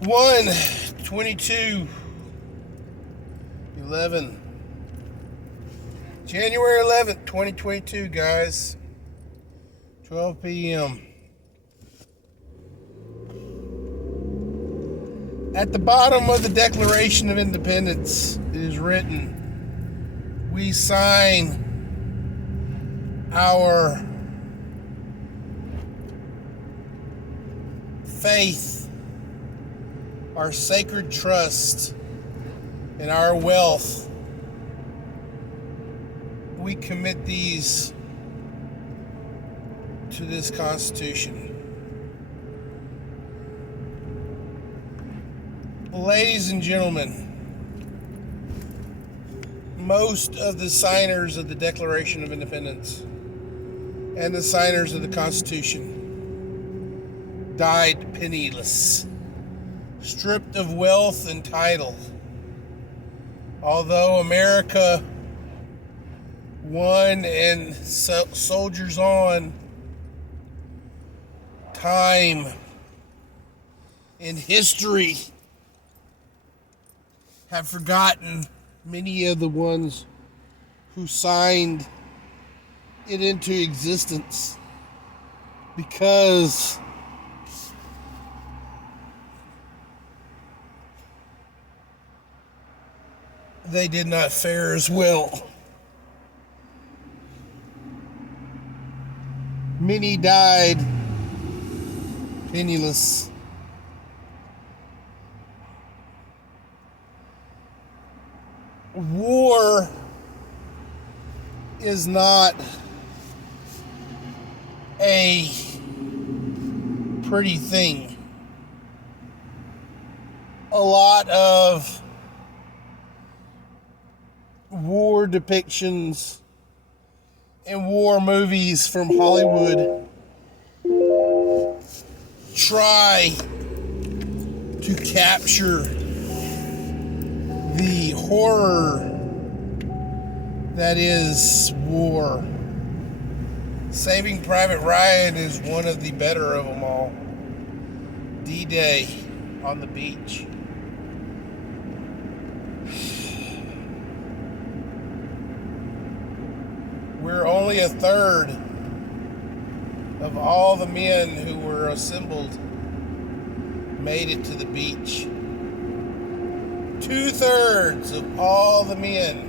1 22 11 January 11th, 2022, guys. 12 p.m. At the bottom of the Declaration of Independence, it is written, we sign our faith, our sacred trust, and our wealth. We commit these to this Constitution. Ladies and gentlemen, most of the signers of the Declaration of Independence and the signers of the Constitution died penniless, stripped of wealth and title. Although America won and soldiers on, time and history have forgotten many of the ones who signed it into existence, because they did not fare as well. Many died penniless. War is not a pretty thing. A lot of war depictions and war movies from Hollywood try to capture the horror that is war. Saving Private Ryan is one of the better of them all. D-Day on the beach. We're only a third of all the men who were assembled made it to the beach. 2/3 of all the men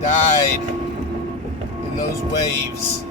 died in those waves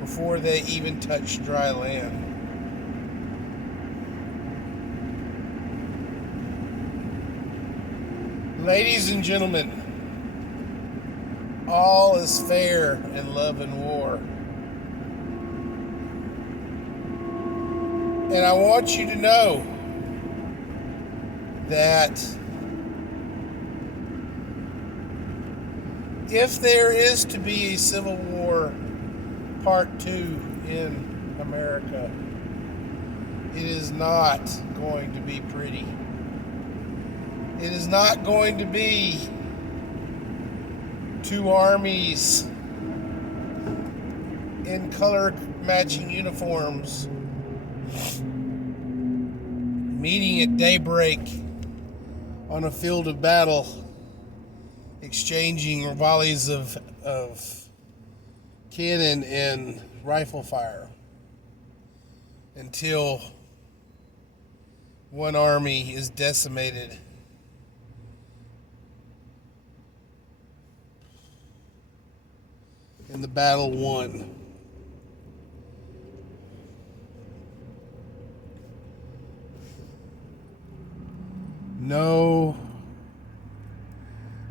before they even touched dry land. Ladies and gentlemen, all is fair in love and war. And I want you to know that if there is to be a Civil War Part 2 in America, it is not going to be pretty. It is not going to be two armies in color matching uniforms meeting at daybreak on a field of battle, exchanging volleys of cannon and rifle fire until one army is decimated and the battle won. No,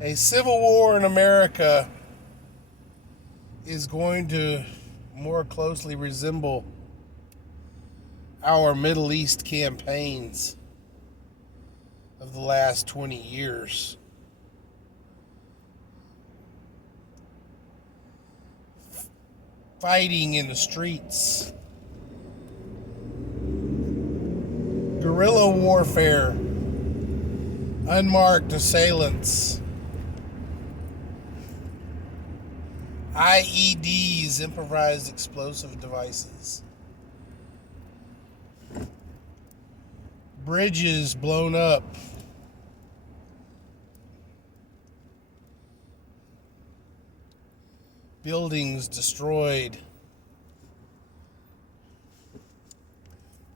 a civil war in America is going to more closely resemble our Middle East campaigns of the last 20 years. Fighting in the streets, guerrilla warfare, unmarked assailants, IEDs, improvised explosive devices. bridges blown up, buildings destroyed,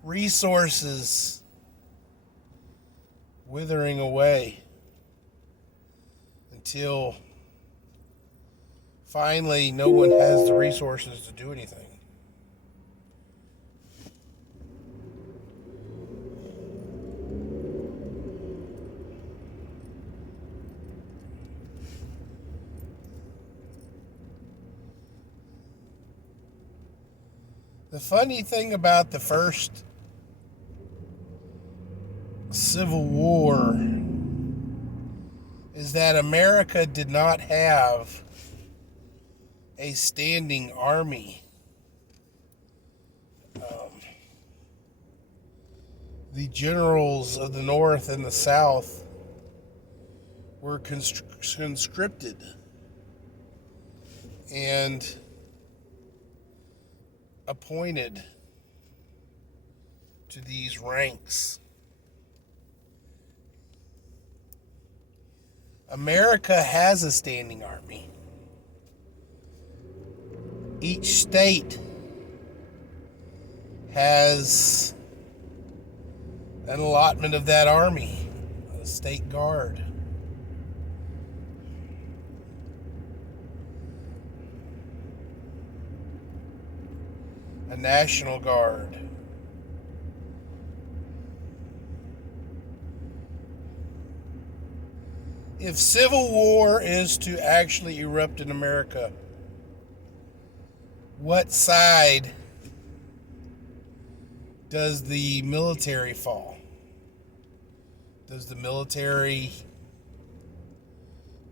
resources withering away until finally no one has the resources to do anything. The funny thing about the first Civil War is that America did not have a standing army. The generals of the North and the South were conscripted and appointed to these ranks. America has a standing army. Each state has an allotment of that army, a state guard. A National Guard. If civil war is to actually erupt in America, what side does the military fall? Does the military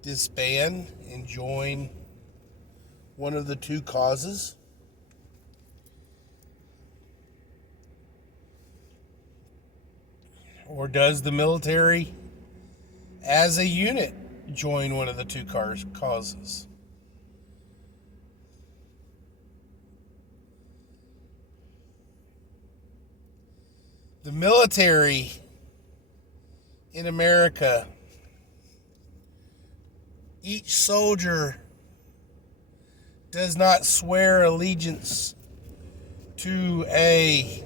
disband and join one of the two causes? Or does the military, as a unit, join one of the two causes? The military in America, each soldier does not swear allegiance to a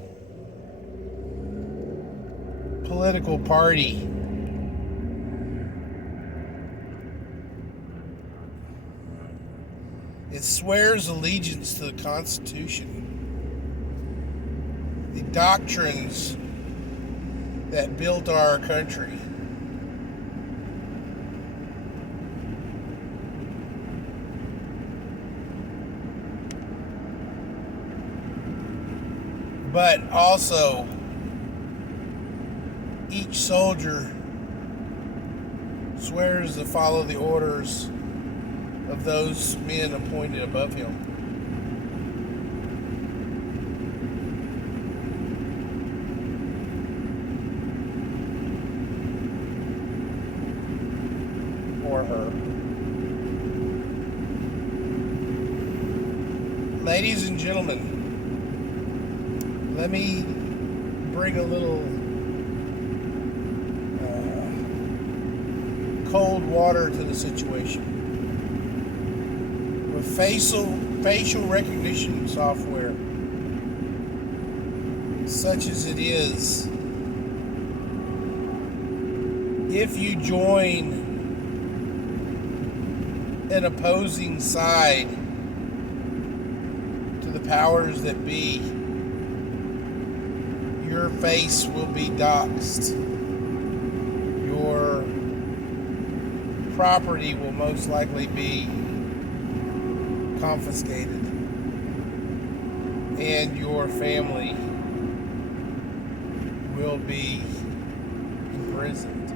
political party. It swears allegiance to the Constitution, the doctrines that built our country. But also, each soldier swears to follow the orders of those men appointed above him. Or her. Ladies and gentlemen, let me bring a little cold water to the situation. With facial recognition software, such as it is, if you join an opposing side to the powers that be, your face will be doxxed. Your property will most likely be confiscated, and your family will be imprisoned.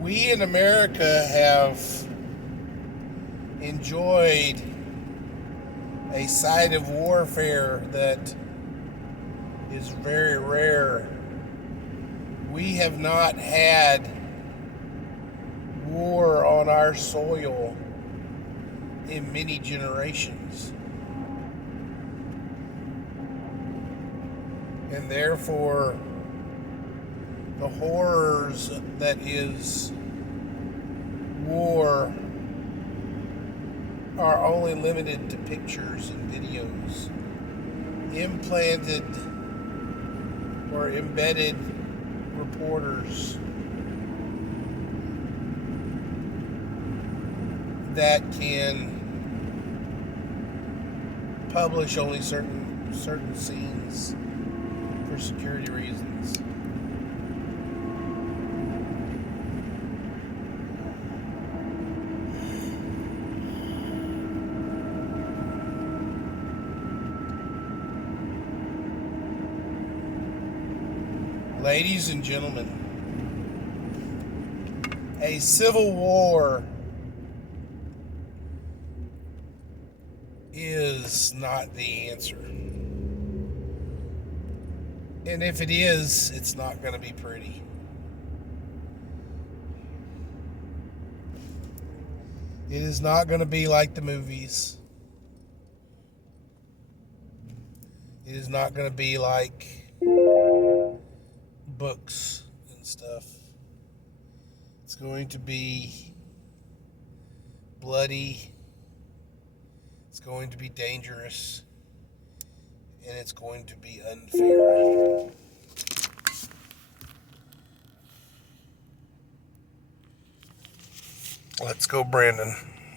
We in America have enjoyed a side of warfare that is very rare. We have not had war on our soil in many generations. And therefore, the horrors that is war are only limited to pictures and videos, implanted or embedded reporters that can publish only certain scenes for security reasons. Ladies and gentlemen, a civil war is not the answer. And if it is, it's not going to be pretty. It is not going to be like the movies. It is not going to be like books and stuff. It's going to be bloody. It's going to be dangerous. And it's going to be unfair. Let's go, Brandon.